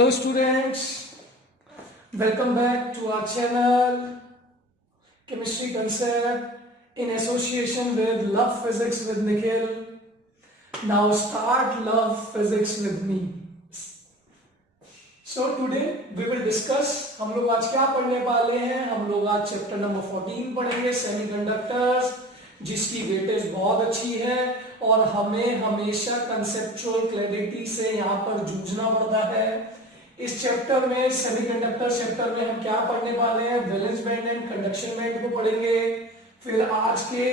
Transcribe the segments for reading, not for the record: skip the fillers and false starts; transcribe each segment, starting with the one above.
Hello students, welcome back to our channel Chemistry Concept in association with Love Physics with Nikhil. Now start Love Physics with me. So today we will discuss, हम लोग आज क्या पढ़ने वाले हैं। हम लोग आज चैप्टर नंबर 14 पढ़ेंगे, सेमीकंडक्टर्स, जिसकी वेटेज बहुत अच्छी है और हमें हमेशा कंसेप्चुअल क्लैरिटी से यहाँ पर जूझना पड़ता है। इस चैप्टर में, सेमीकंडक्टर चैप्टर में हम क्या पढ़ने वाले हैं, valence band and conduction band को पढ़ेंगे। फिर आज के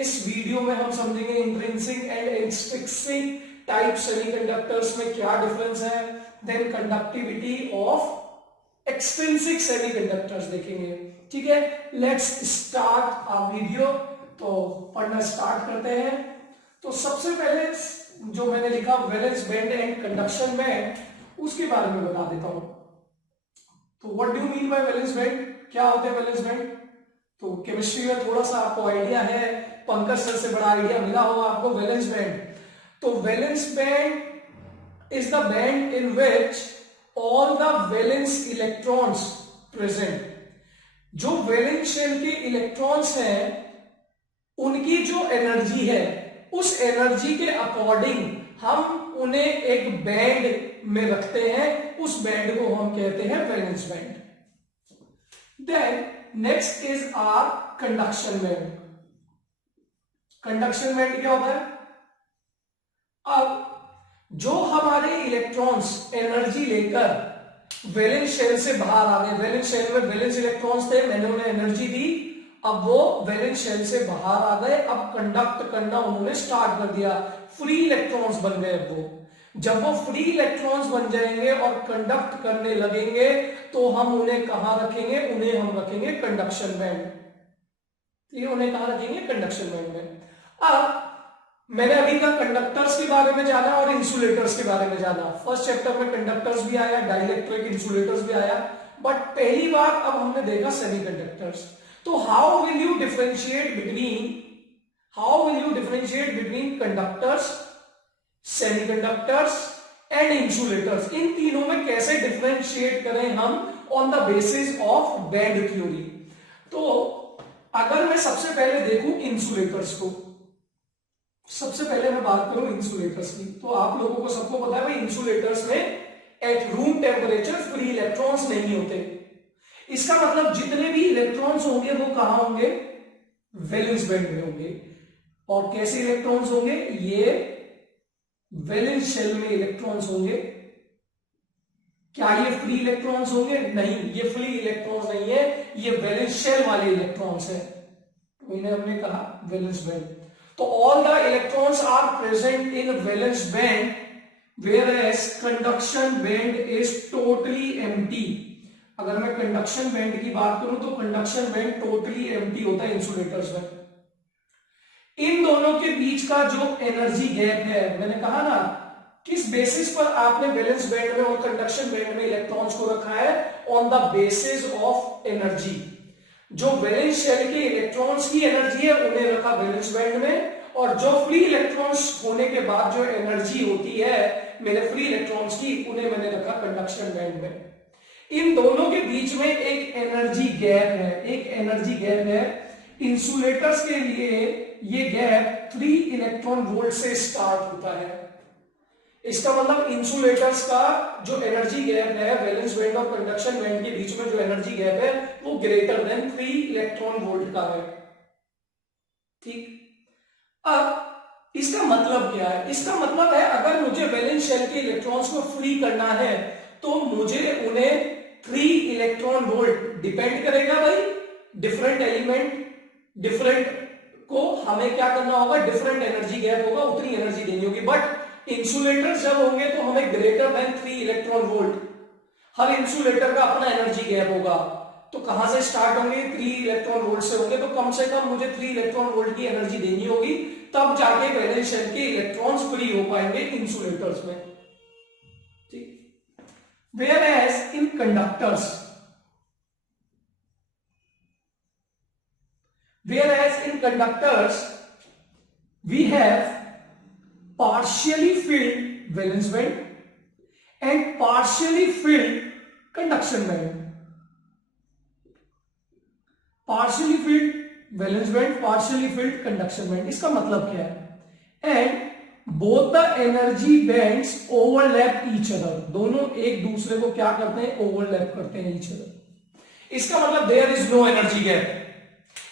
इस वीडियो में हम समझेंगे intrinsic and extrinsic type semiconductors में क्या डिफरेंस है। Then conductivity of extrinsic semiconductors देखेंगे। ठीक है, लेट्स स्टार्ट आवर वीडियो। तो पढ़ना स्टार्ट करते हैं। तो सबसे पहले जो मैंने लिखा valence band and conduction band, उसके बारे में बता देता हूं। तो what do you mean by valence band, क्या होता है वैलेंस बैंड। तो केमिस्ट्री में थोड़ा सा आपको आइडिया है, पंकज सर से बड़ा आइडिया मिला होगा आपको वैलेंस बैंड। तो valence band is the band in which all the valence electrons present, जो वैलेंस शेल के इलेक्ट्रॉन्स हैं उनकी जो एनर्जी है, उस एनर्जी के अकॉर्डिंग हम उन्हें एक बैंड में रखते हैं। उस बैंड को हम कहते हैं valence band. Then next is our conduction band. Conduction band क्या होता है, अब जो हमारे इलेक्ट्रॉन्स एनर्जी लेकर वैलेंस शेल से बाहर आ गए, वैलेंस शेल में वैलेंस इलेक्ट्रॉन्स थे, मैंने उन्हें एनर्जी दी, अब वो वैलेंस शेल से बाहर आ गए, अब कंडक्ट करना उन्होंने स्टार्ट कर दिया, फ्री इलेक्ट्रॉन्स बन गए। वो जब वो फ्री इलेक्ट्रॉन्स बन जाएंगे और कंडक्ट करने लगेंगे तो हम उन्हें कहां रखेंगे, उन्हें हम रखेंगे कंडक्शन बैंड। ये उन्हें कहां रखेंगे, कंडक्शन बैंड में। अब मैंने अभी कहा कंडक्टर्स के बारे में जाना और इंसुलेटर्स के बारे में जाना। फर्स्ट चैप्टर में कंडक्टर्स भी आया, डाइलेक्ट्रिक इंसुलेटर्स भी आया, बट पहली बार अब हमने देखा सेमीकंडक्टर्स। तो how will you differentiate between conductors, semiconductors and insulators. इन तीनों में कैसे डिफरेंशिएट करें हम on the basis of band theory. तो अगर मैं सबसे पहले देखूं इंसुलेटर्स को, सबसे पहले मैं बात करूं इंसुलेटर्स की, तो आप लोगों को सबको पता है भाई इंसुलेटर्स में eight room temperature free electrons नहीं होते। इसका मतलब जितने भी इलेक्ट्रॉन्स होंगे वो कहां होंगे, वैलेंस बैंड में होंगे। और कैसे इलेक्ट्रॉन्स होंगे, ये वैलेंस शेल में इलेक्ट्रॉन्स होंगे। क्या ये फ्री इलेक्ट्रॉन्स होंगे, नहीं, ये फ्री इलेक्ट्रॉन्स नहीं है, ये वैलेंस शेल वाले इलेक्ट्रॉन्स है। तो इन्हें हमने कहा वैलेंस बैंड। तो all the electrons are present in valence band whereas conduction band is totally empty। अगर मैं कंडक्शन बैंड की बात करूं तो कंडक्शन बैंड टोटली एम्प्टी होता है इंसुलेटर्स में। इन दोनों के बीच का जो एनर्जी गैप है, मैंने कहा ना किस बेसिस पर आपने वैलेंस बैंड में और कंडक्शन बैंड में इलेक्ट्रॉन्स को रखा है, on the basis of energy. जो वैलेंस शेल के इलेक्ट्रॉन्स की एनर्जी है उन्हें रखा वैलेंस बैंड में, और जो फ्री इलेक्ट्रॉन्स होने के बाद जो एनर्जी होती है मेरे फ्री इलेक्ट्रॉन्स की, उन्हें मैंने रखा कंडक्शन बैंड में। इन दोनों के बीच में एक एनर्जी गैप है, इंसुलेटर्स के लिए ये गैप 3 इलेक्ट्रॉन वोल्ट से स्टार्ट होता है। इसका मतलब इंसुलेटर्स का जो एनर्जी गैप है वैलेंस बैंड और कंडक्शन बैंड के बीच में जो एनर्जी गैप है वो ग्रेटर देन 3 इलेक्ट्रॉन वोल्ट का है। ठीक, अब इसका मतलब क्या है, इसका मतलब है अगर मुझे वैलेंस शेल के इलेक्ट्रॉन्स को फ्री करना है तो मुझे उन्हें 3 इलेक्ट्रॉन वोल्ट, डिपेंड करेगा भाई डिफरेंट एलिमेंट, डिफरेंट को हमें क्या करना होगा, डिफरेंट एनर्जी गैप होगा, उतनी एनर्जी देनी होगी। बट इंसुलेटर जब होंगे तो हमें ग्रेटर देन 3 इलेक्ट्रॉन वोल्ट, हर इंसुलेटर का अपना एनर्जी गैप होगा। तो कहां से स्टार्ट होंगे, 3 इलेक्ट्रॉन वोल्ट से होंगे, तो कम से कम मुझे 3 इलेक्ट्रॉन वोल्ट की एनर्जी देनी होगी, तब जाके वैलेंस शेल के इलेक्ट्रॉन्स फ्री हो पाएंगे इंसुलेटर्स में। ठीक, whereas in conductors, we have partially filled valence band and partially filled conduction band. Partially filled valence band, partially filled conduction band, इसका मतलब क्या है? And both the energy bands overlap each other, दोनों एक दूसरे को क्या करते हैं? ओवरलैप करते हैं ईच अदर। इसका मतलब there is no energy gap.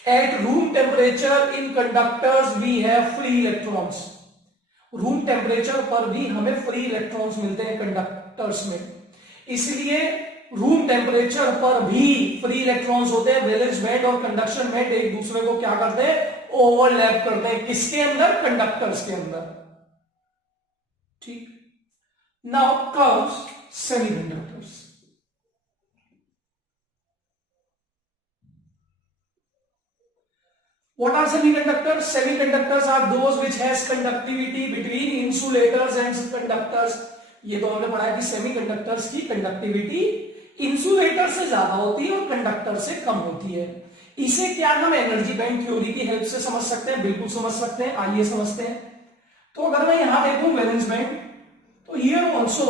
At room temperature in conductors we have free electrons. Room temperature पर भी हमें फ्री इलेक्ट्रॉन्स मिलते हैं कंडक्टर्स में, इसलिए रूम टेम्परेचर पर भी फ्री इलेक्ट्रॉन्स होते हैं। वैलेंस बैंड और कंडक्शन बैंड एक दूसरे को क्या करते हैं? ओवरलैप करते हैं। किसके अंदर? कंडक्टर्स के अंदर। ठीक। Now comes semiconductors. What are semiconductors? Semiconductors are those which has conductivity between insulators and conductors. ये तो हमने पढ़ा है कि सेमीकंडक्टर्स की कंडक्टिविटी इंसुलेटर से ज्यादा होती है और कंडक्टर से कम होती है। इसे क्या हम एनर्जी बैंड थ्योरी की हेल्प से समझ सकते हैं? बिल्कुल समझ सकते हैं। आइए समझते हैं। तो अगर मैं यहां देखूं वैलेंस बैंड, तो here also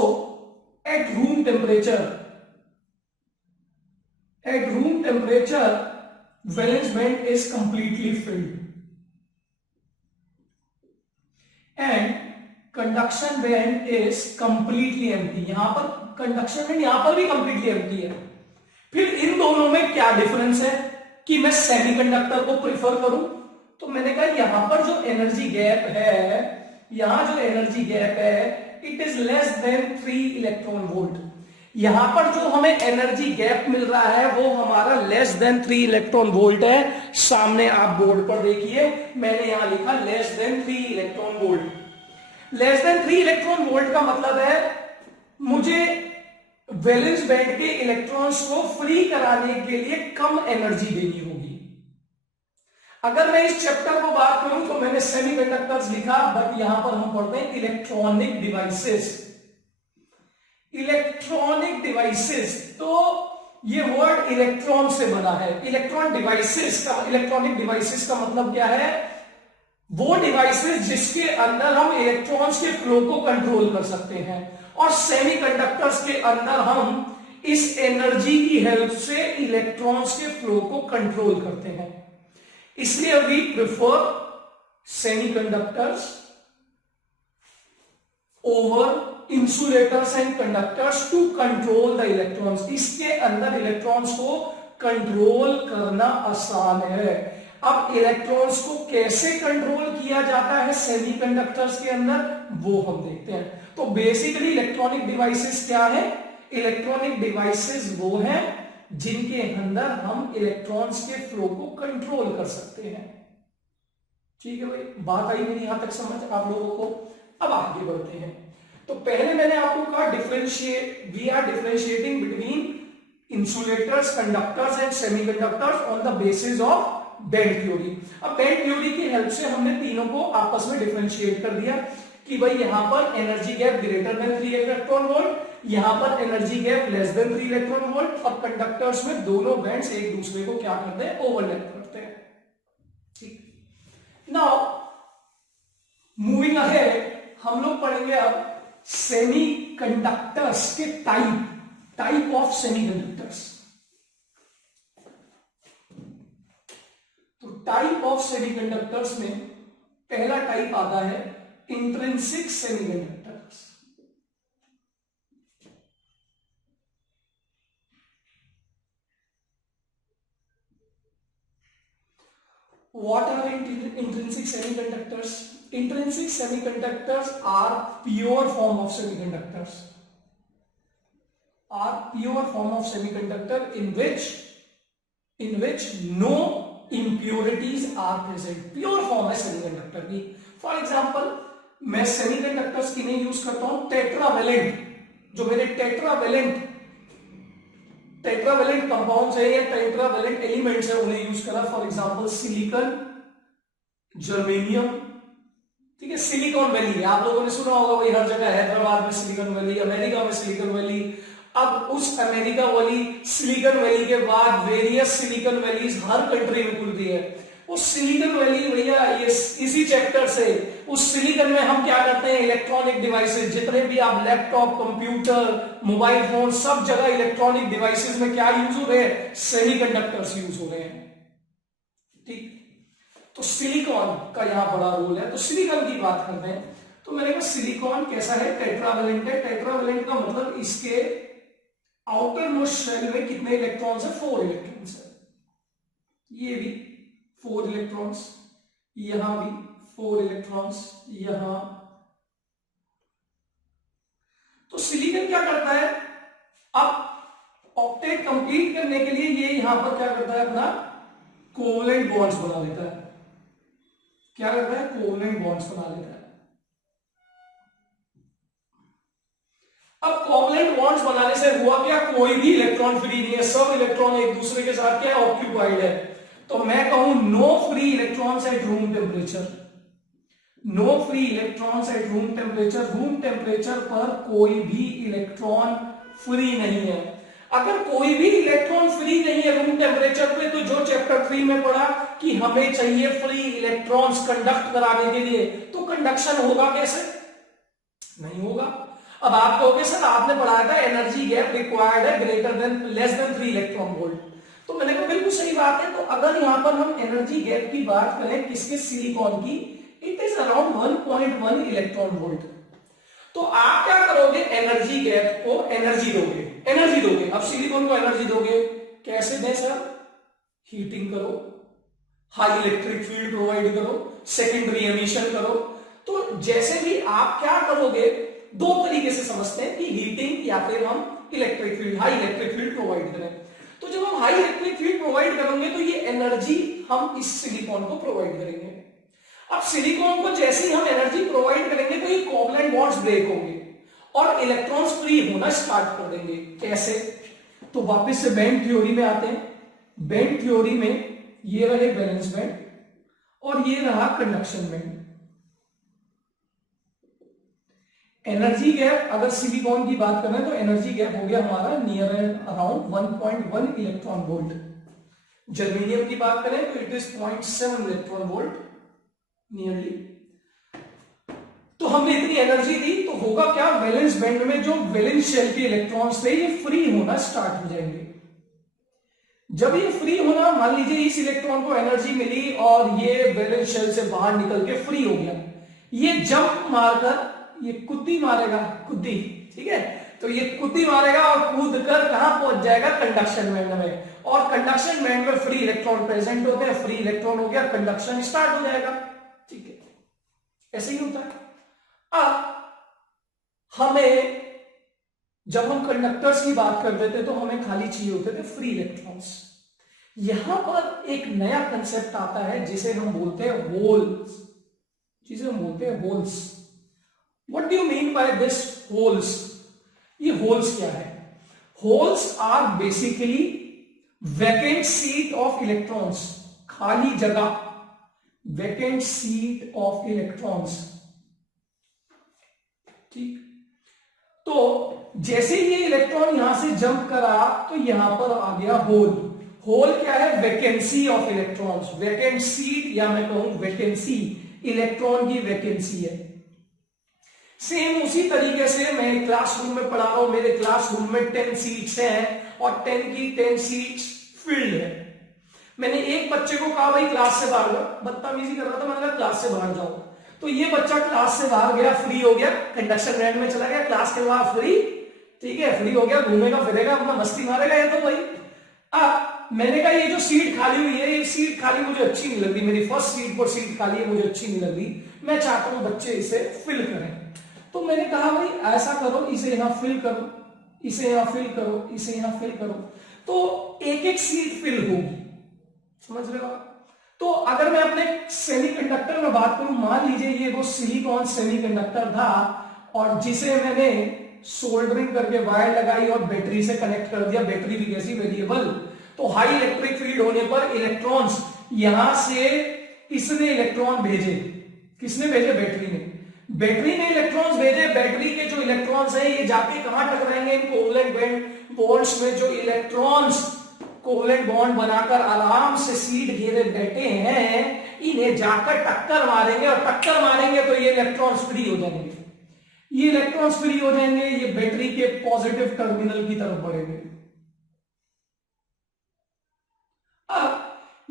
eight room temperature valence band is completely filled and conduction band is completely empty। यहां पर कंडक्शन बैंड यहां पर भी completely empty है। फिर इन दोनों में क्या डिफरेंस है कि मैं सेमीकंडक्टर को प्रिफर करूं? तो मैंने कहा यहां पर जो एनर्जी गैप है it is less than 3 electron volt. यहां पर जो हमें एनर्जी गैप मिल रहा है वो हमारा लेस देन 3 इलेक्ट्रॉन वोल्ट है। सामने आप बोर्ड पर देखिए, मैंने यहां लिखा less than 3 electron volt. Less than 3 electron volt का मतलब है मुझे वैलेंस बैंड के इलेक्ट्रॉन्स को फ्री कराने के लिए कम एनर्जी देनी होगी। अगर मैं इस चैप्टर को बात करूं तो मैंने सेमीकंडक्टर्स लिखा, बट यहां पर हम पढ़ते हैं इलेक्ट्रॉनिक डिवाइसेस। इलेक्ट्रॉनिक डिवाइसेस, तो ये वर्ड इलेक्ट्रॉन से बना है। इलेक्ट्रॉनिक डिवाइसेस का मतलब क्या है? वो डिवाइसेस जिसके अंदर हम इलेक्ट्रॉन्स के फ्लो को कंट्रोल कर सकते हैं, और सेमीकंडक्टर्स के अंदर हम इस एनर्जी की हेल्प से इलेक्ट्रॉन्स के फ्लो को कंट्रोल करते हैं। इसलिए we prefer semiconductors over insulators and conductors to control the electrons. इसके अंदर इलेक्ट्रॉन्स को कंट्रोल करना आसान है। अब इलेक्ट्रॉन्स को कैसे कंट्रोल किया जाता है सेमीकंडक्टर्स के अंदर, वो हम देखते हैं। तो बेसिकली इलेक्ट्रॉनिक डिवाइसेस क्या है? इलेक्ट्रॉनिक डिवाइसेस वो हैं जिनके अंदर हम इलेक्ट्रॉन्स के फ्लो को कंट्रोल कर सकते हैं। ठीक है भाई, बात आई मेरी यहां तक समझ आप लोगों को? अब आगे बढ़ते हैं। तो पहले मैंने आपको कहा we are differentiating between insulators, conductors and semiconductors on the basis of band theory. अब बैंड थ्योरी की हेल्प से हमने तीनों को आपस में डिफरेंशिएट कर दिया कि भाई यहां पर energy gap greater than 3 electron volt, यहां पर energy gap less than 3 electron volt, और कंडक्टर्स में दोनों बैंड्स एक दूसरे को क्या करते हैं? ओवरलैप करते हैं। ठीक। नाउ मूविंग अहेड, हम लोग पढ़ेंगे अब सेमीकंडक्टर्स के टाइप ऑफ सेमीकंडक्टर्स। तो टाइप ऑफ सेमीकंडक्टर्स में पहला टाइप आता है intrinsic semiconductors. What are intrinsic semiconductors? Intrinsic semiconductors are pure form of semiconductors. Are pure form of semiconductor in which no impurities are present. Pure form है semiconductor की। For example, मैं semiconductors की नहीं use करता हूं, tetravalent, जो मेरे tetravalent compounds है या टेट्रावेलेंट एलिमेंट्स है उन्हें यूज करा। For example silicon, germanium. ठीक है, सिलिकॉन वैली आप लोगों ने सुना होगा, भाई हर जगह, हैदराबाद में सिलिकॉन वैली, अमेरिका में सिलिकॉन वैली। अब उस अमेरिका वाली सिलिकॉन वैली के बाद वेरियस सिलिकॉन वैलीज हर कंट्री में खुल रही है। वो सिलिकॉन वैली भैया ये इसी चैप्टर से उस सिलिकॉन में हम क्या करते हैं, इलेक्ट्रॉनिक डिवाइसेस, जितने भी आप लैपटॉप, कंप्यूटर, मोबाइल फोन, सब जगह इलेक्ट्रॉनिक डिवाइसेस में क्या यूज हो रहे हैं, सेमीकंडक्टर्स यूज हो रहे हैं। ठीक, तो सिलिकॉन का यहां बड़ा रोल है। तो सिलिकॉन की बात करते हैं, तो मैंने कहा सिलिकॉन कैसा है, टेट्रावेलेंट है। टेट्रावेलेंट का मतलब इसके आउटर मोस्ट शेल में कितने इलेक्ट्रॉन्स है, 4 इलेक्ट्रॉन्स है। ये भी 4 इलेक्ट्रॉन्स, यहां भी 4 इलेक्ट्रॉन्स, यहां। तो सिलिकॉन क्या करता है, अब ऑक्टेट कंप्लीट करने के लिए ये यहां पर क्या करता है, अपना कोवलेंट बॉन्ड्स बना लेता है। क्या करता है, कोवलेंट बॉन्ड्स बना लेता है। अब कोवलेंट बॉन्ड्स बनाने से हुआ क्या, कोई भी इलेक्ट्रॉन फ्री नहीं है, सब इलेक्ट्रॉन एक दूसरे के साथ क्या ऑक्यूपाइड है। तो मैं कहूं no free electrons at room temperature, no free electrons at room temperature. Room temperature पर कोई भी इलेक्ट्रॉन फ्री नहीं है। अगर कोई भी इलेक्ट्रॉन फ्री नहीं है रूम टेम्परेचर पे, तो जो चैप्टर 3 में पढ़ा कि हमें चाहिए फ्री इलेक्ट्रॉन्स कंडक्ट कराने के लिए, तो कंडक्शन होगा कैसे, नहीं होगा। अब आप कहोगे सर आपने पढ़ाया था एनर्जी गैप रिक्वायर्ड है greater than less than 3 electron volt, तो मैंने कहा बिल्कुल सही बात है। तो अगर यहां पर हम एनर्जी गैप की बात करें किसके, सिलिकॉन की, it is around 1.1 electron volt. तो आप क्या करोगे, एनर्जी गैप को एनर्जी दोगे, एनर्जी दोगे। अब सिलिकॉन को एनर्जी दोगे कैसे दें सर, हीटिंग करो, हाई इलेक्ट्रिक फील्ड प्रोवाइड करो, सेकेंडरी एमिशन करो। तो जैसे भी आप क्या करोगे, दो तरीके से समझते हैं कि हीटिंग या फिर हम electric field, high electric field provide करें। तो जब हम हाई इलेक्ट्रिक फील्ड प्रोवाइड करेंगे तो ये एनर्जी हम इस सिलिकॉन को प्रोवाइड करेंगे। अब सिलिकॉन को जैसे ही हम एनर्जी प्रोवाइड करेंगे तो ये कोवलेंट बॉन्ड्स ब्रेक होंगे और इलेक्ट्रॉन्स फ्री होना स्टार्ट कर देंगे। कैसे, तो वापस से बैंड थ्योरी में आते हैं। बैंड थ्योरी में ये रहे वैलेंस बैंड और ये रहा कंडक्शन बैंड। एनर्जी गैप अगर सिलिकॉन की बात करें तो एनर्जी गैप हो गया हमारा near and around 1.1 electron volt. Germanium की बात करें तो it is 0.7 electron volt nearly. तो हमने इतनी एनर्जी दी तो होगा क्या, वैलेंस बैंड में जो वैलेंस शेल के इलेक्ट्रॉन्स थे ये फ्री होना स्टार्ट हो जाएंगे। जब ये फ्री होना, मान लीजिए इस इलेक्ट्रॉन को एनर्जी मिली और ये वैलेंस शेल से बाहर निकल के फ्री हो गया, ये जंप मारकर ये कुद्दी मारेगा, कुद्दी, ठीक है। तो ये कुद्दी मारेगा और कूद कर कहां पहुंच जाएगा, कंडक्शन बैंड में। और कंडक्शन बैंड में फ्री इलेक्ट्रॉन प्रेजेंट होते हैं, फ्री इलेक्ट्रॉन हो गया, कंडक्शन स्टार्ट हो जाएगा, ठीक है। ऐसे ही होता है। अब हमें जब हम कंडक्टर्स की बात करते थे तो हमें खाली चाहिए होते थे फ्री इलेक्ट्रॉन्स। यहां पर एक नया कंसेप्ट आता है जिसे हम बोलते हैं होल्स, जिसे हम बोलते हैं holes. What do you mean by this holes? ये holes क्या है? Holes are basically vacant seat of electrons, खाली जगह, vacant seat of electrons, ठीक। तो जैसे ये इलेक्ट्रॉन यहां से जंप करा तो यहां पर आ गया होल। होल क्या है, vacancy of electrons, vacant seat या मैं कहूं वैकेंसी, इलेक्ट्रॉन की वैकेंसी है। सेम उसी तरीके से मैं क्लासरूम में पढ़ा रहा हूं, मेरे क्लासरूम में 10 सीट्स हैं और 10 की 10 सीट्स फील्ड है। मैंने एक बच्चे को कहा भाई क्लास से बाहर जाओ, बदतमीजी कर रहा था, मैंने कहा क्लास से बाहर जाओ। तो ये बच्चा क्लास से बाहर गया, फ्री हो गया, कंडक्शन बैंड में चला गया, क्लास के बाद फ्री, ठीक है, फ्री हो गया, घूमेगा फिरेगा, अपना मस्ती मारेगा। ये तो भाई अब मैंने कहा ये जो सीट खाली हुई है, ये सीट खाली मुझे अच्छी नहीं लग रही, मेरी फर्स्ट सीट पर सीट खाली है, मुझे अच्छी नहीं लग रही, मैं चाहता हूं बच्चे इसे फिल करें। तो मैंने कहा भाई ऐसा करो, इसे यहां फिल करो, इसे यहां फिल करो, इसे यहां फिल करो, तो एक एक सीट फिल होगी, समझ रहे हो। तो अगर मैं अपने सेमीकंडक्टर में बात करूं, मान लीजिए ये वो सिलिकॉन सेमीकंडक्टर था और जिसे मैंने सोल्डरिंग करके वायर लगाई और बैटरी से कनेक्ट कर दिया, बैटरी भी कैसी, वेरिएबल। तो हाई इलेक्ट्रिक फील्ड होने पर इलेक्ट्रॉन्स यहां से इसने इलेक्ट्रॉन भेजे, किसने भेजे, बैटरी ने, बैटरी ने इलेक्ट्रॉन्स भेजे। बैटरी के जो इलेक्ट्रॉन्स हैं ये जाके कहां टकराएंगे, इन कोवलेंट बॉन्ड्स में। जो इलेक्ट्रॉन्स कोवलेंट बॉन्ड बनाकर आराम से सीट घेरे बैठे हैं, इन्हें जाकर टक्कर मारेंगे और टक्कर मारेंगे तो ये इलेक्ट्रॉन्स फ्री हो जाएंगे, ये इलेक्ट्रॉन्स फ्री हो जाएंगे, ये बैटरी के पॉजिटिव टर्मिनल की तरफ बढ़ेंगे। अब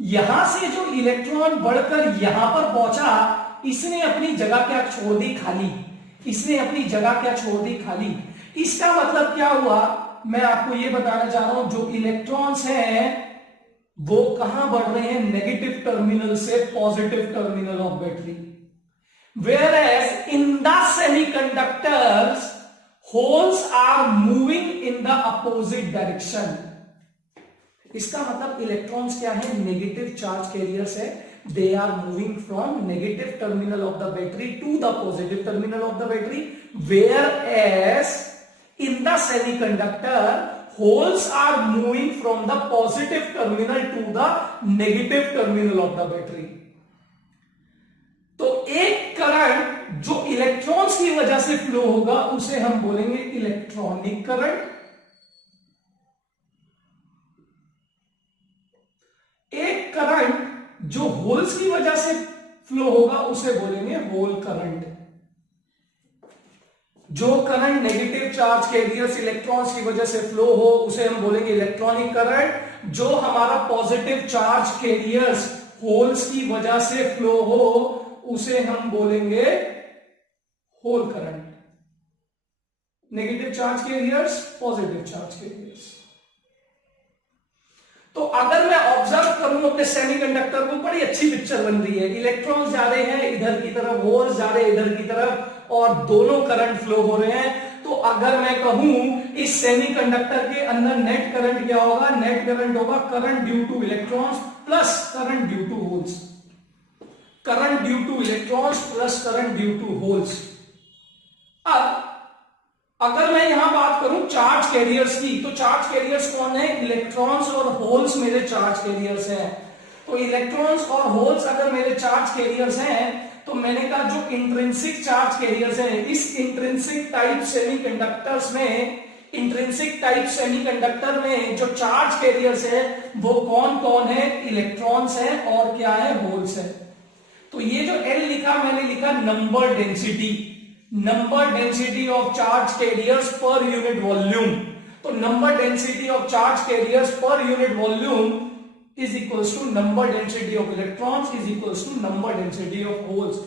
यहां से जो इलेक्ट्रॉन बढ़कर यहां पर पहुंचा, इसने अपनी जगह क्या छोड़ दी? खाली। इसने अपनी जगह क्या छोड़ दी? खाली। इसका मतलब क्या हुआ, मैं आपको यह बताना चाह रहा हूं, जो इलेक्ट्रॉन्स हैं वो कहां बढ़ रहे हैं? नेगेटिव टर्मिनल से positive terminal of battery. Whereas in the semiconductors, holes are moving in the opposite direction. इसका मतलब इलेक्ट्रॉन्स क्या है? नेगेटिव चार्ज कैरियर्स है। They are moving from negative terminal of the battery to the positive terminal of the battery. Whereas in the semiconductor, holes are moving from the positive terminal to the negative terminal of the battery. तो एक current जो electrons की वजह से flow होगा उसे हम बोलेंगे इलेक्ट्रॉनिक करंट। एक करंट जो होल्स की वजह से फ्लो होगा उसे बोलेंगे होल करंट। जो current negative charge carriers electrons की वजह से फ्लो हो उसे हम बोलेंगे इलेक्ट्रॉनिक करंट। जो हमारा पॉजिटिव चार्ज कैरियर्स होल्स की वजह से फ्लो हो उसे हम बोलेंगे hole current. Negative charge carriers, positive charge carriers. तो अगर मैं ऑब्जर्व करूं अपने सेमीकंडक्टर को, बड़ी अच्छी पिक्चर बन रही है। इलेक्ट्रॉन्स जा रहे हैं इधर की तरफ, होल्स जा रहे हैं इधर की तरफ, और दोनों करंट फ्लो हो रहे हैं। तो अगर मैं कहूं इस सेमीकंडक्टर के अंदर नेट करंट क्या होगा? नेट करंट होगा current due to electrons plus current due to holes. Current due to electrons plus current due to holes. अब अगर मैं यहां बात करूं चार्ज कैरियर्स की, तो चार्ज कैरियर्स कौन है? इलेक्ट्रॉन्स और होल्स मेरे चार्ज कैरियर्स हैं। तो इलेक्ट्रॉन्स और होल्स अगर मेरे चार्ज कैरियर्स हैं, तो मैंने कहा जो इंट्रिंसिक चार्ज कैरियर्स हैं, इस इंट्रिंसिक टाइप सेमीकंडक्टर्स में, इंट्रिंसिक टाइप सेमीकंडक्टर में जो चार्ज कैरियर्स है वो कौन कौन है? इलेक्ट्रॉन्स है और क्या है? होल्स है। तो ये जो L लिखा मैंने लिखा number density, number density of charge carriers per unit volume. तो number density of charge carriers per unit volume is equals to number density of electrons is equals to number density of holes.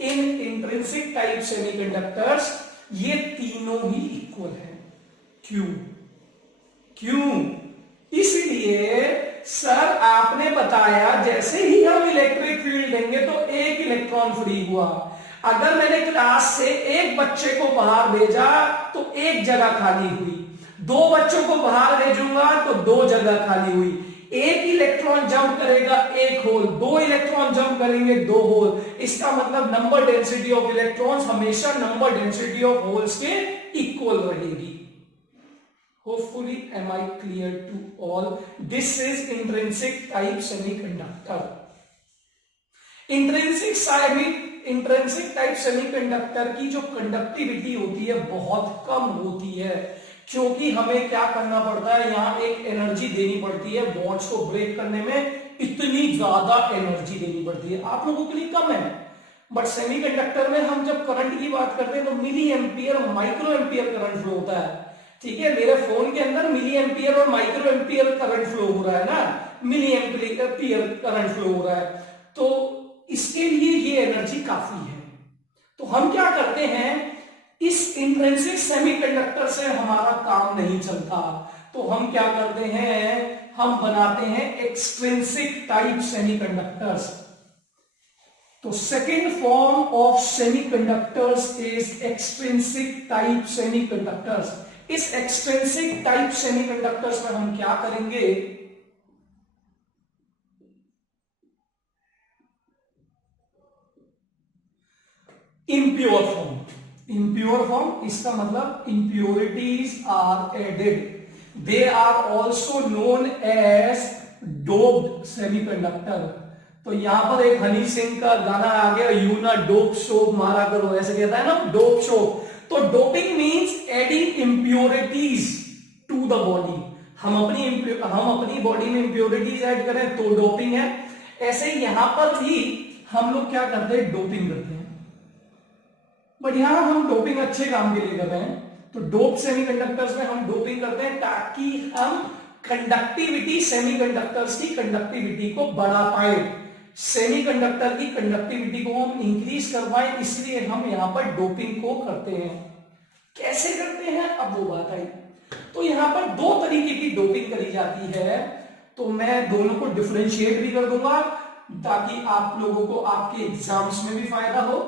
in intrinsic type semiconductors ये तीनों ही equal है। क्यों? इसलिए sir आपने बताया जैसे ही हम इलेक्ट्रिक फील्ड देंगे तो एक इलेक्ट्रॉन फ्री हुआ। अगर मैंने क्लास से एक बच्चे को बाहर भेजा तो एक जगह खाली हुई, दो बच्चों को बाहर भेजूंगा तो दो जगह खाली हुई। एक इलेक्ट्रॉन जंप करेगा एक होल, दो इलेक्ट्रॉन जंप करेंगे दो होल। इसका मतलब नंबर डेंसिटी ऑफ इलेक्ट्रॉन्स हमेशा नंबर डेंसिटी ऑफ होल्स के इक्वल रहेगी। Hopefully, am I clear to all? This is intrinsic type semiconductor. Intrinsic type semiconductor की जो कंडक्टिविटी होती है बहुत कम होती है, क्योंकि हमें क्या करना पड़ता है? यहां एक एनर्जी देनी पड़ती है, बॉन्ड्स को ब्रेक करने में इतनी ज्यादा एनर्जी देनी पड़ती है। आप लोगों के लिए कम है, बट सेमीकंडक्टर में हम जब करंट की बात करते हैं तो milli ampere, micro ampere current flow होता है। ठीक है, मेरे फोन के अंदर मिली एम्पियर और माइक्रो एम्पियर करंट फ्लो हो रहा है ना, मिली एम्पियर करंट फ्लो हो रहा है, तो इसके लिए ये एनर्जी काफी है। तो हम क्या करते हैं, इस इंट्रिंसिक सेमीकंडक्टर से हमारा काम नहीं चलता, तो हम क्या करते हैं, हम बनाते हैं एक्सट्रिंसिक टाइप सेमीकंडक्टर्स। तो second form of semiconductors is extrinsic type semiconductors. इस एक्सट्रिंसिक टाइप सेमीकंडक्टर्स में हम क्या करेंगे, impure form, इसका मतलब impurities are added, they are also known as doped semiconductor। तो यहां पर एक हनी सिंह का गाना आ गया, यू ना डोप शोप मारा करो, ऐसे कहता है ना, डोप शोप। तो doping means adding impurities to the body. हम अपनी बॉडी में इंप्योरिटीज ऐड करें तो डोपिंग है। ऐसे यहां पर भी हम लोग क्या करते हैं, डोपिंग करते हैं। बट यहां हम डोपिंग अच्छे काम के लिए कर रहे हैं। तो डोप सेमीकंडक्टर्स में हम डोपिंग करते हैं ताकि हम कंडक्टिविटी, सेमीकंडक्टर्स की कंडक्टिविटी को बढ़ा पाए, सेमीकंडक्टर की कंडक्टिविटी को हम इंक्रीज कर पाए, इसलिए हम यहां पर डोपिंग को करते हैं। कैसे करते हैं अब वो बात आई। तो यहां पर दो तरीके की डोपिंग करी जाती है, तो मैं दोनों को डिफरेंशिएट भी कर दूंगा ताकि आप लोगों को आपके एग्जाम्स में भी फायदा हो।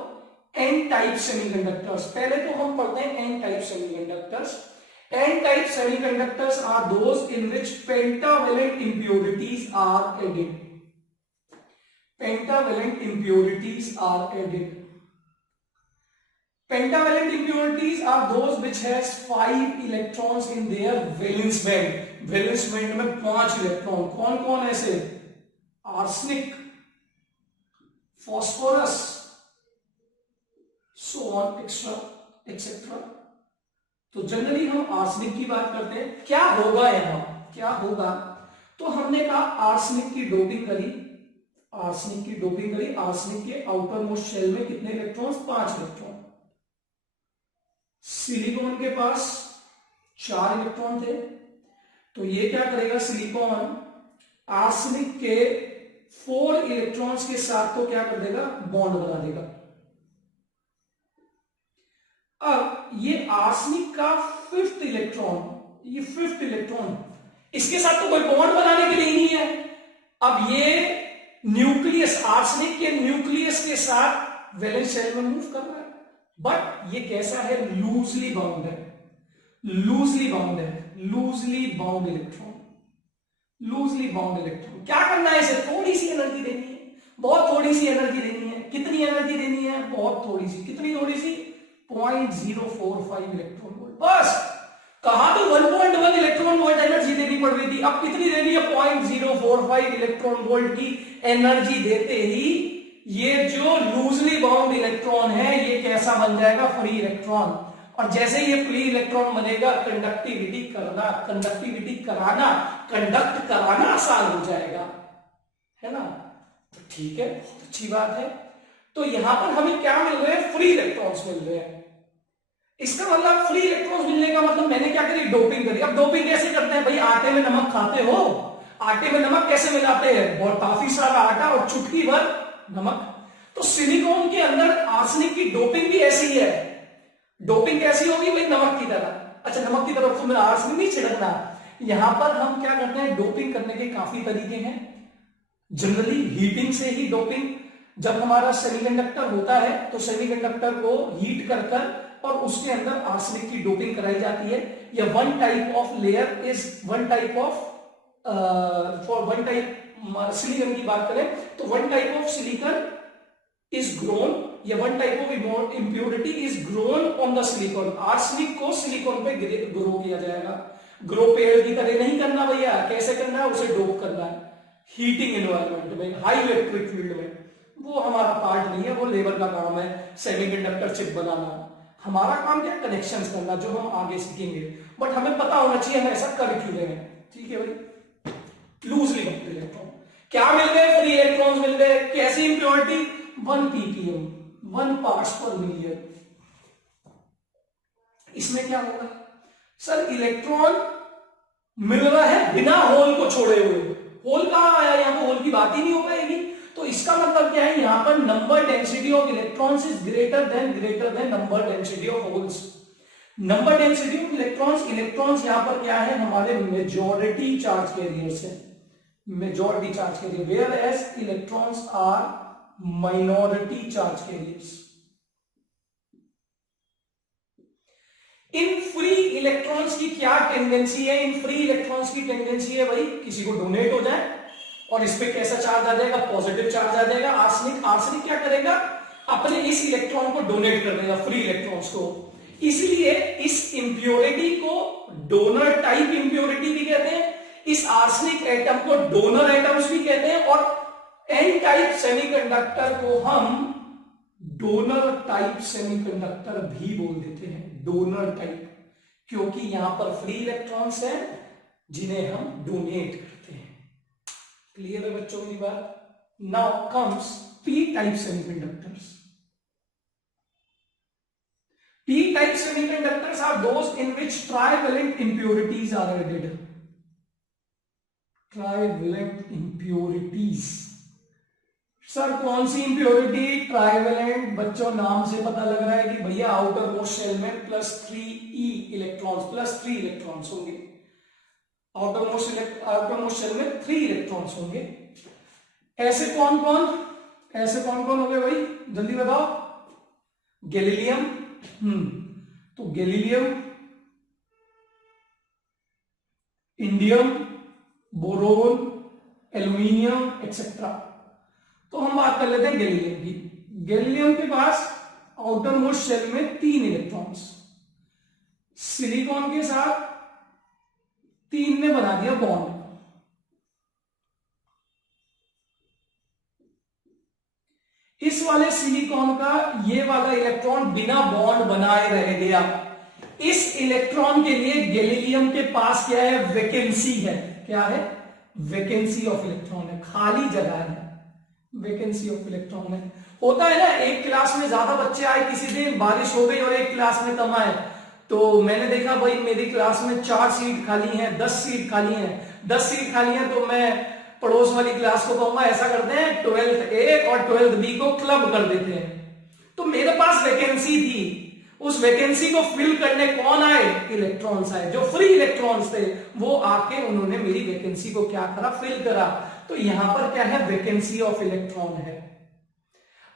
एन टाइप सेमीकंडक्टर्स, पहले तो हम पढ़ते हैं N type semiconductors. N type semiconductors are those in which pentavalent impurities are added. Pentavalent impurities are added. Pentavalent impurities are those which has 5 electrons in their valence band. Valence band में 5 electron. कौन कौन ऐसे? Arsenic, phosphorus, so on etcetera. तो generally हम arsenic की बात करते हैं। क्या होगा यहां, क्या होगा? तो हमने कहा आर्सेनिक की डोपिंग करी, आर्सेनिक की डोपिंग करी। आर्सेनिक के आउटर मोस्ट शेल में कितने इलेक्ट्रॉन्स? 5 इलेक्ट्रॉन। सिलिकॉन के पास 4 इलेक्ट्रॉन थे, तो ये क्या करेगा? सिलिकॉन आर्सेनिक के 4 इलेक्ट्रॉन्स के साथ तो क्या कर देगा? बॉन्ड बना देगा। अब ये आर्सेनिक का 5th इलेक्ट्रॉन, ये 5th इलेक्ट्रॉन इसके साथ तो कोई बॉन्ड बनाने के लिए नहीं है। अब ये न्यूक्लियस, आर्सेनिक के न्यूक्लियस के साथ वैलेंस शेल में मूव कर रहा है, बट ये कैसा है? लूजली बाउंड है, लूजली बाउंड है, loosely bound electron, loosely bound electron. क्या करना है? इसे थोड़ी सी एनर्जी देनी है, बहुत थोड़ी सी एनर्जी देनी है। कितनी एनर्जी देनी है? बहुत थोड़ी सी। कितनी थोड़ी सी? 0.045 इलेक्ट्रॉन वोल्ट। बस कहा तो 1.1 इलेक्ट्रॉन वोल्ट एनर्जी देनी पड़ रही थी, अब कितनी देनी है? 0.045 इलेक्ट्रॉन वोल्ट की एनर्जी देते ही ये जो लूजली बाउंड इलेक्ट्रॉन है ये कैसा बन जाएगा? Free electron. और जैसे ये फ्री इलेक्ट्रॉन बनेगा, कंडक्टिविटी करना, कंडक्टिविटी कराना, कंडक्ट कराना आसान हो जाएगा, है ना? तो ठीक है, अच्छी बात है। तो यहां पर हमें क्या मिल रहे हैं? फ्री इलेक्ट्रॉन्स मिल रहे हैं। इसका मतलब फ्री इलेक्ट्रॉन्स मिलने का मतलब मैंने क्या करी? डोपिंग करी। अब डोपिंग कैसे करते हैं भाई? आटे में नमक खाते हो, आटे में नमक कैसे मिलाते हैं? बहुत काफी सारा आटा और चुटकी भर नमक। तो सिलिकॉन के अंदर आर्सेनिक की डोपिंग भी ऐसी है। डोपिंग कैसी होगी भाई? नमक की तरह। अच्छा, नमक की तरफ तो मेरा आर्सेनिक नहीं छिड़कना। यहां पर हम क्या करते हैं? डोपिंग करने के काफी तरीके हैं। जनरली हीटिंग से ही डोपिंग, जब हमारा सेमीकंडक्टर होता है तो सेमीकंडक्टर को हीट कर कर और उसके अंदर आर्सेनिक की डोपिंग कराई जाती है। या n type of layer is n type of for n type silicon की बात करें तो n type of silicon is grown या n type of impurity is grown on the silicon. Arsenic को सिलिकॉन पे ग्रो किया जाएगा। ग्रो पेड़ की तरह नहीं करना भैया, कैसे करना है? उसे डोप करना है हीटिंग एनवायरनमेंट में, हाई इलेक्ट्रिक फील्ड में। वो हमारा पार्ट नहीं है, वो लेबर का काम है, सेमीकंडक्टर चिप बनाना। हमारा काम क्या? कनेक्शंस करना, जो हम आगे सीखेंगे। बट हमें पता होना चाहिए हम ऐसा कर क्यों रहे हैं। ठीक है भाई, लूजली बाउंड इलेक्ट्रॉन क्या मिल गए? फ्री इलेक्ट्रॉन्स मिल गए। कैसी इंप्योरिटी? 1 ppm, 1 पार्ट्स पर मिलियन। इसमें क्या होगा सर? इलेक्ट्रॉन मिल रहा है बिना होल को छोड़े हुए। होल कहां आया? यहां पर होल की बात ही नहीं हो पाएगी। तो इसका मतलब क्या है? यहां पर number density of electrons is greater than number density of holes. Number density of electrons, electrons यहां पर क्या है? हमारे मेजॉरिटी चार्ज कैरियर्स है, majority charge carrier, whereas electrons are minority charge carriers. इन फ्री इलेक्ट्रॉन्स की क्या tendency है? इन फ्री इलेक्ट्रॉन्स की टेंडेंसी है भाई किसी को डोनेट हो जाए और इस पे कैसा चार्ज आ जाएगा? पॉजिटिव चार्ज आ जाएगा। आर्सेनिक क्या करेगा? अपने इस इलेक्ट्रॉन को डोनेट कर देगा, फ्री इलेक्ट्रॉन्स को। इसलिए इस इंप्योरिटी को डोनर टाइप इंप्योरिटी भी कहते हैं, इस आर्सेनिक एटम को डोनर एटम्स भी कहते हैं, और एन टाइप सेमीकंडक्टर को हम डोनर टाइप सेमीकंडक्टर भी बोल देते हैं। डोनर टाइप, क्योंकि यहां पर फ्री इलेक्ट्रॉन्स हैं जिन्हें हम डोनेट करते हैं। क्लियर है बच्चों की बात? Now comes P type semiconductors. P type semiconductors are those in which trivalent impurities are added. Trivalent impurities. Sir कौन सी इंप्योरिटी? ट्राइवेलेंट। बच्चों नाम से पता लग रहा है कि भैया आउटर मोस्ट शेल में +3e इलेक्ट्रॉन्स, +3 इलेक्ट्रॉन्स होंगे। आउटर मोस्ट शेल में 3 इलेक्ट्रॉन्स होंगे। ऐसे कौन कौन हो गए भाई, जल्दी बताओ। गैलीलियम, तो गैलीलियम, इंडियम, बोरोन, एल्यूमिनियम एक्सेट्रा। तो हम बात कर लेते हैं गैलीलियम की। गैलीलियम के पास आउटर मोस्ट शेल में 3 इलेक्ट्रॉन्स, सिलिकॉन के साथ 3 ने बना दिया बॉन्ड। इस वाले सिलिकॉन का ये वाला इलेक्ट्रॉन बिना बॉन्ड बनाए रह गया। इस इलेक्ट्रॉन के लिए गैलीलियम के पास क्या है? वैकेंसी है। क्या है? वैकेंसी ऑफ इलेक्ट्रॉन है, खाली जगह है, वैकेंसी ऑफ इलेक्ट्रॉन है। होता है ना, एक क्लास में ज्यादा बच्चे आए, किसी दिन बारिश हो गई और एक क्लास में कम आए, तो मैंने देखा भाई मेरी क्लास में 4 सीट खाली हैं, 10 सीट खाली हैं, 10 सीट खाली हैं, तो मैं पड़ोस वाली क्लास को कहूंगा ऐसा करते हैं 12th A और 12th B को क्लब कर देते हैं। तो मेरे पास वैकेंसी थी, उस वैकेंसी को फिल करने कौन आए? इलेक्ट्रॉन्स आए। जो फ्री इलेक्ट्रॉन्स थे वो आके उन्होंने मेरी वैकेंसी को क्या करा? फिल करा। तो यहां पर क्या है? वैकेंसी ऑफ इलेक्ट्रॉन है।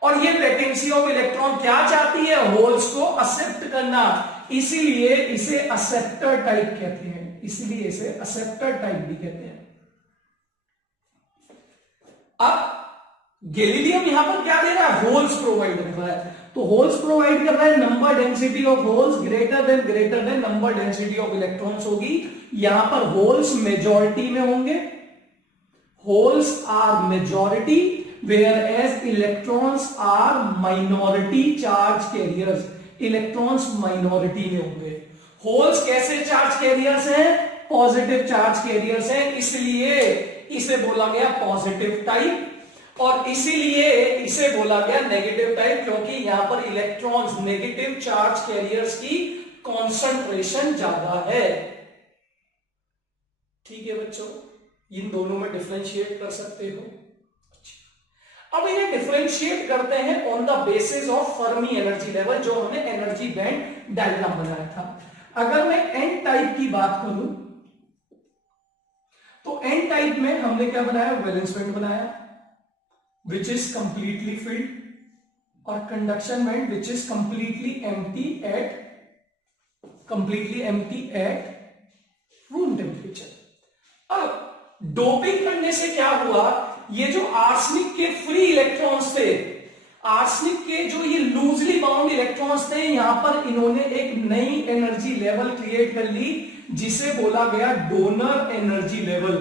और ये वैकेंसी ऑफ इलेक्ट्रॉन क्या चाहती है? होल्स को एक्सेप्ट करना, इसीलिए इसे एक्सेप्टर टाइप कहते हैं, इसीलिए इसे एक्सेप्टर टाइप भी कहते हैं। अब गैलीलियम यहां पर क्या दे रहा है? होल्स प्रोवाइड कर रहा है। तो होल्स प्रोवाइड कर रहा है, number density of holes greater than number density of electrons होगी। यहां पर होल्स मेजॉरिटी में होंगे, holes are majority, whereas electrons are minority charge carriers. Electrons minority में होंगे। होल्स कैसे चार्ज कैरियर्स हैं? पॉजिटिव चार्ज कैरियर्स हैं, इसलिए इसे बोला गया पॉजिटिव टाइप, और इसीलिए इसे बोला गया नेगेटिव टाइप, क्योंकि यहां पर इलेक्ट्रॉन्स नेगेटिव चार्ज कैरियर्स की कॉन्सेंट्रेशन ज्यादा है। ठीक है बच्चों, इन दोनों में डिफरेंशिएट कर सकते हो। अब इन्हें डिफरेंशिएट करते हैं on the basis of Fermi energy level, जो हमने एनर्जी बैंड डायग्राम बनाया था। अगर मैं एन टाइप की बात करूं तो एन टाइप में हमने क्या बनाया? वैलेंस बैंड बनाया विच इज कंप्लीटली फिल्ड, और conduction band which is completely empty eight room temperature. अब डोपिंग करने से क्या हुआ? ये जो आर्सेनिक के फ्री इलेक्ट्रॉन्स थे, आर्सेनिक के जो ये लूजली बाउंड इलेक्ट्रॉन्स थे, यहां पर इन्होंने एक नई एनर्जी लेवल क्रिएट कर ली, जिसे बोला गया donor energy level,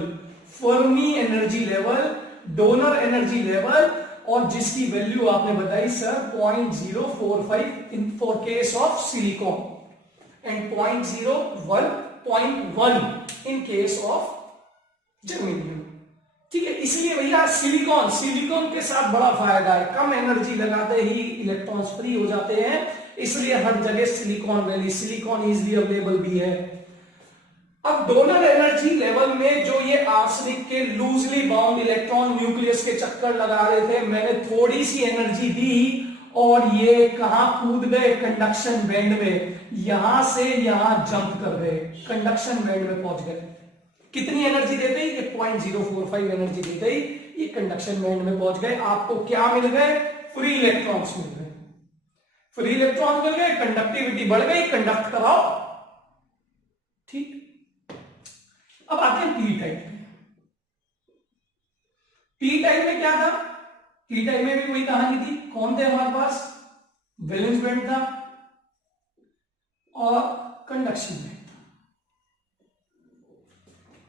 Fermi energy level, donor energy level, और जिसकी वैल्यू आपने बताई sir 0.045 in for case of silicon and 0.1 in case of germanium. ठीक है, इसलिए भैया सिलिकॉन के साथ बड़ा फायदा है, कम एनर्जी लगाते ही इलेक्ट्रॉन्स फ्री हो जाते हैं, इसलिए हर जगह सिलिकॉन इजीली अवेलेबल भी है। अब डोनर एनर्जी लेवल में जो ये आर्सेनिक के लूजली बाउंड इलेक्ट्रॉन न्यूक्लियस के चक्कर लगा रहे थे, मैंने थोड़ी सी एनर्जी दी और ये कहां कूद गए? कंडक्शन बैंड में। यहां से यहां जंप कर गए, कंडक्शन बैंड में पहुंच गए। कितनी एनर्जी देते ही? 0.045 एनर्जी देते ही ये कंडक्शन बैंड में पहुंच गए। आपको क्या मिल गए? फ्री इलेक्ट्रॉन्स मिल गए, फ्री इलेक्ट्रॉन मिल गए, कंडक्टिविटी बढ़ गई, कंडक्ट कराओ। ठीक, अब आते हैं पी टाइप में। पी टाइप में क्या था? पी टाइप में भी वही कहानी थी। कौन थे हमारे पास? वैलेंस बैंड था और कंडक्शन बैंड।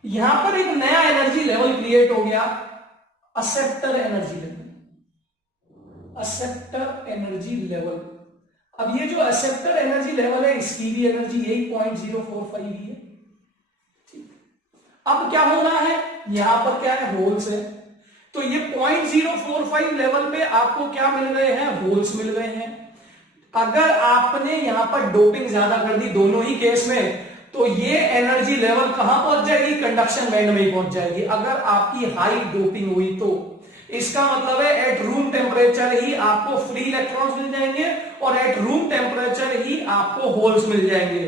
यहां पर एक नया एनर्जी लेवल क्रिएट हो गया, acceptor energy level, acceptor energy level. अब ये जो एक्सेप्टर एनर्जी लेवल है, इसकी भी एनर्जी यही 0.045 ही है। ठीक, अब क्या होना है? यहां पर क्या है? होल्स है, तो ये 0.045 लेवल पे आपको क्या मिल गए हैं? होल्स मिल गए हैं। अगर आपने यहां पर डोपिंग ज्यादा कर दी दोनों ही केस में, तो ये एनर्जी लेवल कहां पहुंच जाएगी, कंडक्शन बैंड में ही पहुंच जाएगी। अगर आपकी हाई डोपिंग हुई तो इसका मतलब है एट रूम टेम्परेचर ही आपको फ्री इलेक्ट्रॉन्स मिल जाएंगे और एट रूम टेम्परेचर ही आपको होल्स मिल जाएंगे।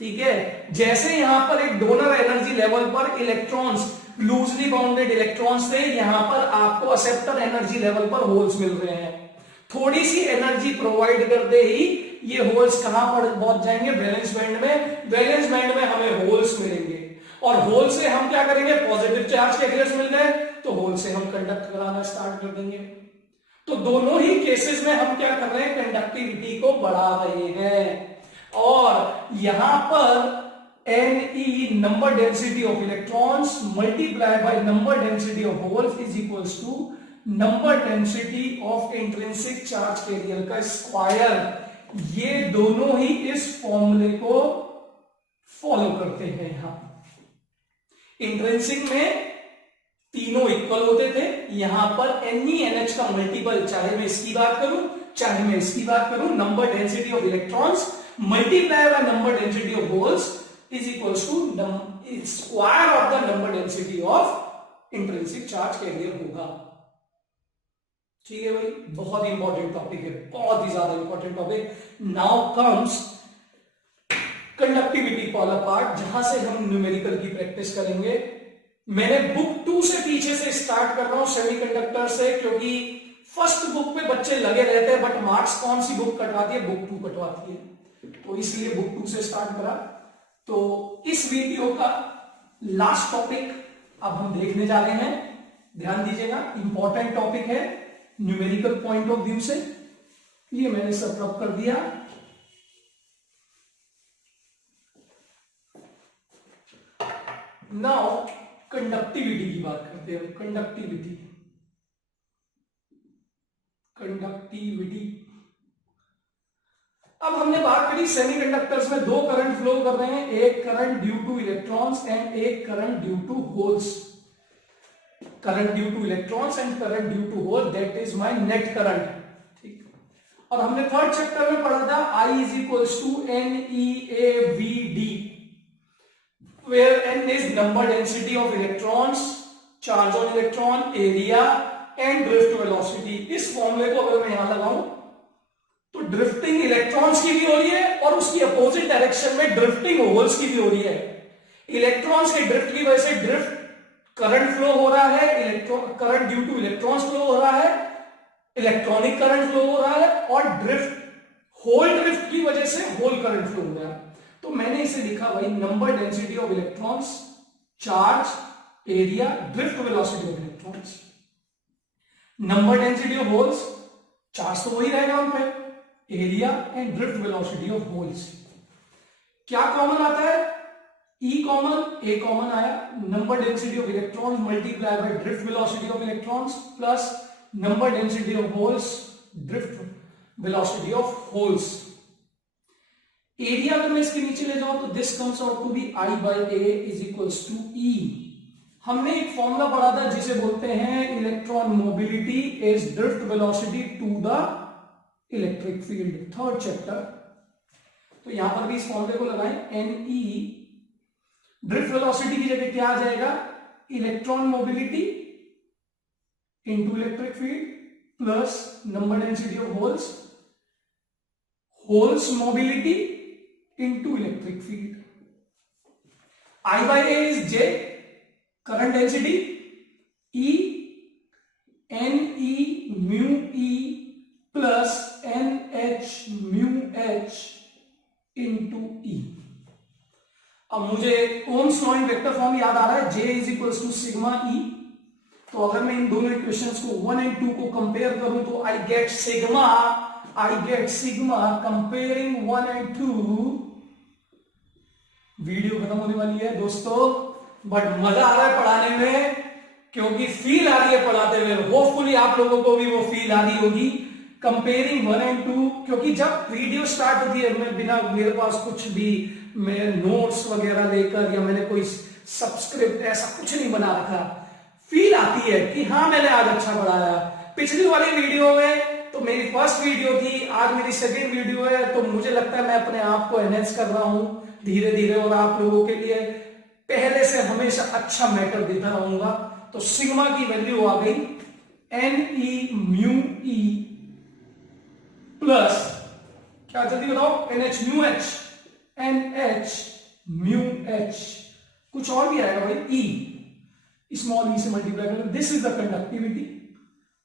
ठीक है, जैसे यहां पर एक डोनर एनर्जी लेवल पर इलेक्ट्रॉन्स, लूजली बाउंडेड इलेक्ट्रॉन्स थे, यहां पर आपको एक्सेप्टर एनर्जी लेवल पर होल्स मिल रहे हैं। थोड़ी सी एनर्जी प्रोवाइड करते ही ये होल्स कहां पर पहुंच जाएंगे, वैलेंस बैंड में। वैलेंस बैंड में हमें होल्स मिलेंगे और होल से हम क्या करेंगे, पॉजिटिव चार्ज के एलिमेंट्स मिल गए तो होल से हम कंडक्ट कराना स्टार्ट कर देंगे। तो दोनों ही केसेस में हम क्या कर रहे हैं, कंडक्टिविटी को बढ़ा रहे हैं। और यहां पर Ne number density of electrons multiply by number density of holes is equals to number density of intrinsic charge carrier का स्क्वायर। ये दोनों ही इस फॉर्मूले को फॉलो करते हैं। यहां इंट्रिंसिक में तीनों इक्वल होते थे, यहां पर NeNH का मल्टीपल, चाहे मैं इसकी बात करूं चाहे मैं इसकी बात करूं, number density of electrons multiply by number density of holes is equals to square of the number density of intrinsic charge carrier होगा। ठीक है भाई, बहुत ही इंपॉर्टेंट टॉपिक है, बहुत ही ज्यादा important topic. Now comes conductivity वाला पार्ट, जहां से हम न्यूमेरिकल की प्रैक्टिस करेंगे। मैंने बुक 2 से पीछे से स्टार्ट कर रहा हूं, सेमीकंडक्टर से, क्योंकि फर्स्ट बुक पे बच्चे लगे रहते हैं, बट मार्क्स कौन सी बुक कटवाती है, बुक 2 कटवाती है, तो इसलिए बुक 2 से स्टार्ट करा। तो इस वीडियो का लास्ट टॉपिक अब हम देखने जा रहे हैं, ध्यान दीजिएगा, इंपॉर्टेंट टॉपिक है न्यूमेरिकल पॉइंट ऑफ व्यू से। ये मैंने सब रब कर दिया। नाउ कंडक्टिविटी की बात करते हैं। कंडक्टिविटी अब हमने बात करी सेमीकंडक्टर्स में दो करंट फ्लो कर रहे हैं, एक current due to electrons and एक current due to holes. Current due to electrons and current due to hole, that is my net current. ठीक, और हमने थर्ड चैप्टर में पढ़ा था I is equals to NeAVD, where N is number density of electrons, charge on electron, area and drift velocity। इस फॉर्मूले को अगर मैं यहां लगाऊं तो ड्रिफ्टिंग इलेक्ट्रॉन्स की भी हो रही है और उसकी अपोजिट डायरेक्शन में ड्रिफ्टिंग होल्स की भी हो रही है। इलेक्ट्रॉन्स के ड्रिफ्ट की वजह से ड्रिफ्ट करंट फ्लो हो रहा है, current due to electrons flow हो रहा है, इलेक्ट्रॉनिक करंट फ्लो हो रहा है, और ड्रिफ्ट होल ड्रिफ्ट की वजह से होल करंट फ्लो हो रहा है। तो मैंने इसे लिखा भाई number density of electrons, charge, area, drift velocity of electrons. Number density of holes, charge तो वही रहेगा उन पे, area and drift velocity of holes. क्या कॉमन आता है, E कॉमन, A कॉमन आया, number density of electrons multiply bye drift velocity of electrons plus number density of holes, drift velocity of holes. Area अगर मैं इसके नीचे ले जाऊं तो this comes out to be I by A is equals to E। हमने एक formula पढ़ा था जिसे बोलते हैं electron mobility is drift velocity to the electric field, third chapter. तो यहां पर भी इस फॉर्मूले को लगाएं, NE ड्रिफ्ट वेलोसिटी की जगह क्या आ जाएगा, electron mobility into electric field plus number density of holes, holes mobility into electric field। I by A is J, current density, E NE mu E plus NH mu H into E। अब मुझे Ohm's law in vector form याद आ रहा है, J is equals to sigma E। तो अगर मैं इन दोनों equations को 1 and 2 को कंपेयर करूं तो I get sigma comparing 1 and 2। Video खत्म होने वाली है दोस्तों, बट मजा आ रहा है पढ़ाने में क्योंकि फील आ रही है पढ़ाते हुए। होपफुली आप लोगों को भी वो फील आ रही होगी। कंपेयरिंग 1 and 2, क्योंकि जब वीडियो स्टार्ट होती है मैं बिना मेरे पास कुछ भी मैं नोट्स वगैरह लेकर या मैंने कोई सब्सक्रिप्ट ऐसा कुछ नहीं बना रखा, फील आती है कि हाँ मैंने आज अच्छा पढ़ाया। पिछली वाली वीडियो में तो तो मेरी फर्स्ट वीडियो थी, आज मेरी सेकेंड वीडियो है, तो मुझे लगता है मैं अपने आप को एनहेंस कर रहा हूं धीरे धीरे, और आप लोगों के लिए पहले से हमेशा अच्छा मैटर देता रहूंगा। तो सिग्मा की वैल्यू आ गई NE म्यू E प्लस क्या, जल्दी बताओ, NH mu H, NH mu H, कुछ और भी आएगा भाई, E स्मॉल e से मल्टीप्लाई करें, दिस इज द कंडक्टिविटी।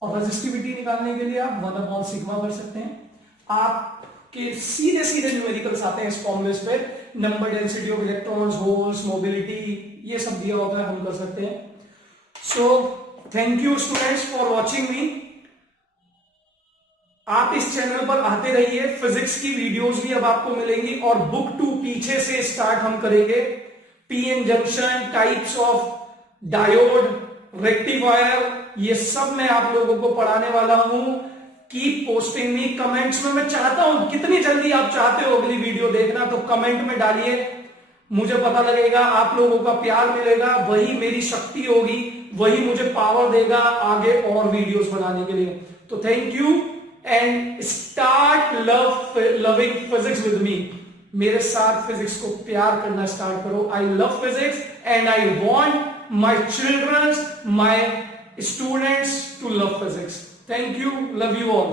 और रेजिस्टिविटी निकालने के लिए आप 1 सिग्मा कर सकते हैं। आपके सीधे सीधे न्यूमेरिकल्स आते हैं इस फॉर्मूले पे, number, density of electrons, holes, mobility, ये सब दिया होता है, हम कर सकते हैं। So thank you students for watching मी। आप इस चैनल पर आते रहिए, फिजिक्स की वीडियोस भी अब आपको मिलेंगी, और बुक 2 पीछे से स्टार्ट हम करेंगे। PN junction, types of diode, rectifier, ये सब मैं आप लोगों को पढ़ाने वाला हूं। कीप पोस्टिंग मी कमेंट्स में। मैं चाहता हूं कितनी जल्दी आप चाहते हो अगली वीडियो देखना, तो कमेंट में डालिए, मुझे पता लगेगा, आप लोगों का प्यार मिलेगा, वही मेरी शक्ति होगी, वही मुझे पावर देगा आगे और वीडियोस बनाने के लिए। तो thank you and start loving physics with me. मेरे साथ फिजिक्स को प्यार करना स्टार्ट करो। I love physics and I want my children, my students to love physics. Thank you. Love you all.